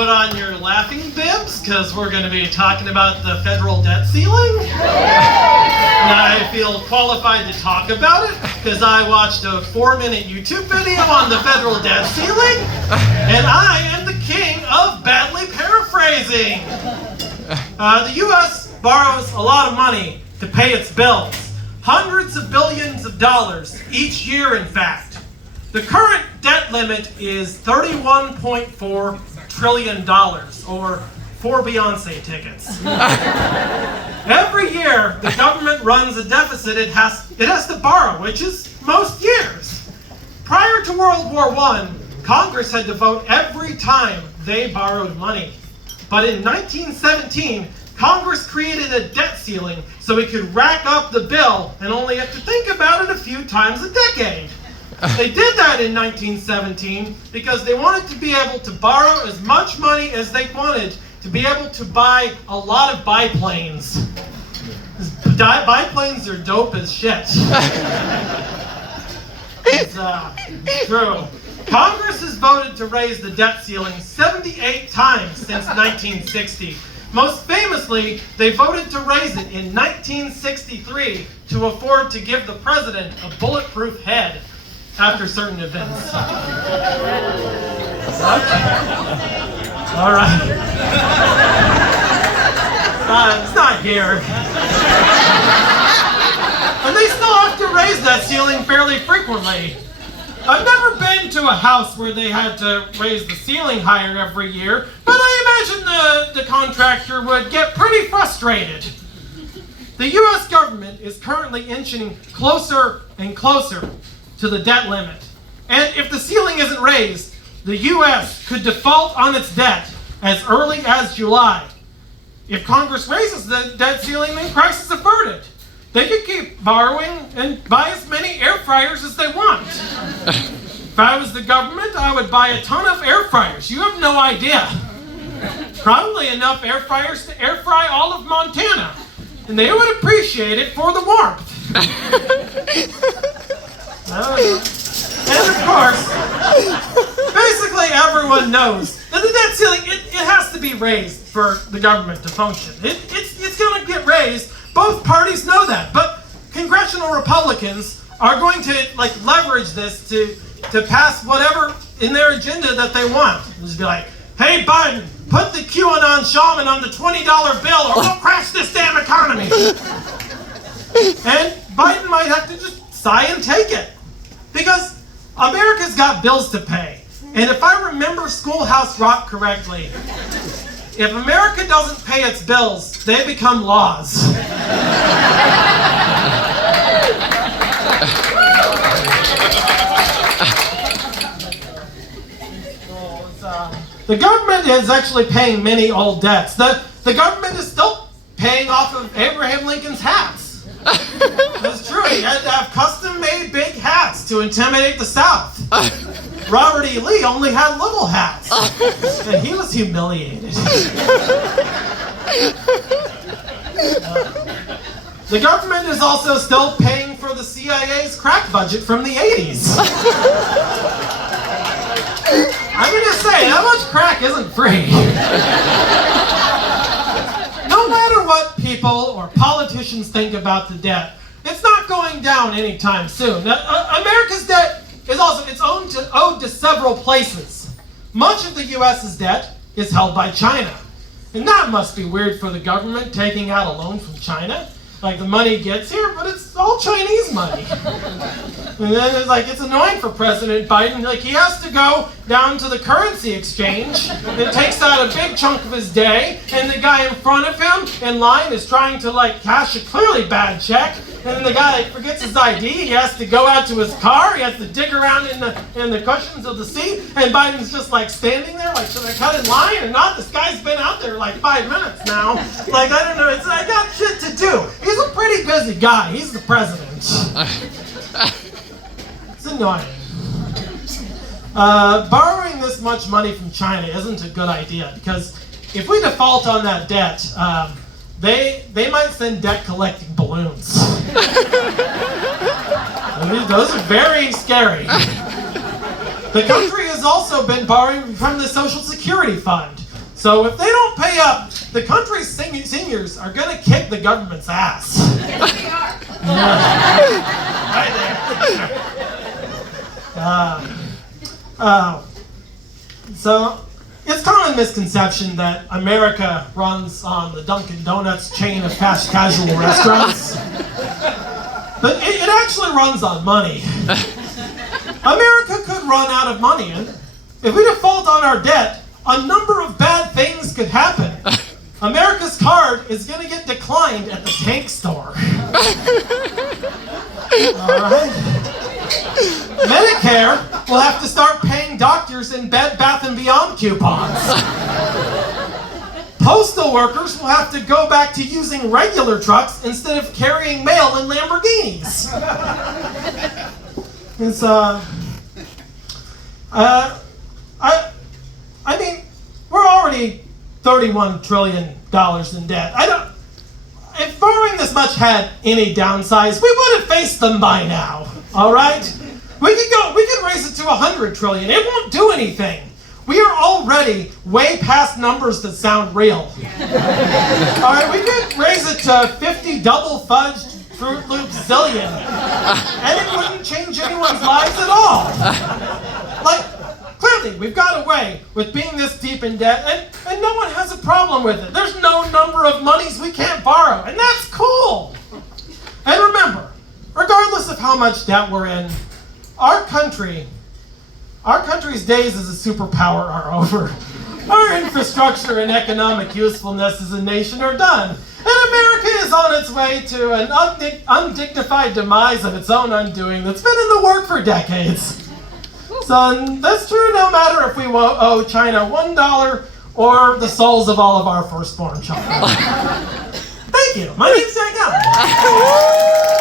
put on your laughing bibs because we're going to be talking about the federal debt ceiling. And I feel qualified to talk about it because I watched a 4-minute YouTube video on the federal debt ceiling, and I am the king of badly paraphrasing. The U.S. borrows a lot of money to pay its bills. Hundreds of billions of dollars each year, in fact. The current debt limit is $31.4 trillion, or 4 Beyonce tickets. Every year, the government runs a deficit it has to borrow, which is most years. Prior to World War I, Congress had to vote every time they borrowed money. But in 1917, Congress created a debt ceiling so it could rack up the bill and only have to think about it a few times a decade. They did that in 1917 because they wanted to be able to borrow as much money as they wanted to be able to buy a lot of biplanes. Biplanes are dope as shit. It's true. Congress has voted to raise the debt ceiling 78 times since 1960. Most famously, they voted to raise it in 1963 to afford to give the president a bulletproof head after certain events. All right. It's not here. And they still have to raise that ceiling fairly frequently. I've never been to a house where they had to raise the ceiling higher every year, but I imagine the contractor would get pretty frustrated. The U.S. government is currently inching closer and closer to the debt limit. And if the ceiling isn't raised, the U.S. could default on its debt as early as July. If Congress raises the debt ceiling, then crisis averted. They could keep borrowing and buy as many air fryers as they want. If I was the government, I would buy a ton of air fryers. You have no idea. Probably enough air fryers to air fry all of Montana. And they would appreciate it for the warmth. And of course, basically everyone knows that the debt ceiling, it has to be raised for the government to function. It's going to get raised. Both parties know that. But congressional Republicans are going to leverage this to pass whatever in their agenda that they want. Just be like, hey Biden, put the QAnon shaman on the $20 bill or we'll crash this damn economy. And Biden might have to just sigh and take it. Because America's got bills to pay. And if I remember Schoolhouse Rock correctly, if America doesn't pay its bills, they become laws. The government is actually paying many old debts. The government is still paying off of Abraham Lincoln's hats. That's true. He had to have custom-made big hats to intimidate the South. Robert E. Lee only had little hats, and he was humiliated. The government is also still paying for the CIA's crack budget from the 80s. I'm going to say, that much crack isn't free. No matter what people or politicians think about the debt, it's not going down anytime soon. America's debt is also owed to several places. Much of the U.S.'s debt is held by China. And that must be weird for the government taking out a loan from China. Like the money gets here, but it's all Chinese money. And then it's annoying for President Biden. He has to go down to the currency exchange. It takes out a big chunk of his day, and the guy in front of him in line is trying to cash a clearly bad check. And then the guy forgets his ID. He has to go out to his car. He has to dig around in the cushions of the seat. And Biden's just standing there, should I cut in line or not? This guy's been out there 5 minutes now. I don't know. I got shit to do. He's a pretty busy guy. He's the president. It's annoying. Borrowing this much money from China isn't a good idea because if we default on that debt, they might send debt collecting balloons. Those are very scary. The country has also been borrowing from the Social Security Fund, So if they don't pay up, the country's seniors are going to kick the government's ass. Yes, we are. Right there. So it's common misconception that America runs on the Dunkin' Donuts chain of fast casual restaurants. But it actually runs on money. America could run out of money, and if we default on our debt, a number of bad things could happen. America's card is going to get declined at the tank store. All right. Medicare will have to start paying doctors in Bed Bath & Beyond coupons. Postal workers will have to go back to using regular trucks instead of carrying mail in Lamborghinis. It's, I mean, we're already $31 trillion in debt. If borrowing this much had any downsides, we would have faced them by now, all right? We could raise it to 100 trillion. It won't do anything. We are already way past numbers that sound real. All right, we could raise it to 50 double-fudged Fruit Loops zillion, and it wouldn't change anyone's lives at all. Like, clearly, we've got away with being this deep in debt, and no one has a problem with it. There's no number of monies we can't borrow, and that's cool. And remember, regardless of how much debt we're in, our country's days as a superpower are over. Our infrastructure and economic usefulness as a nation are done. And America is on its way to an undignified demise of its own undoing that's been in the works for decades. So that's true no matter if we owe China $1 or the souls of all of our firstborn children. Thank you. My name's thejackallenman.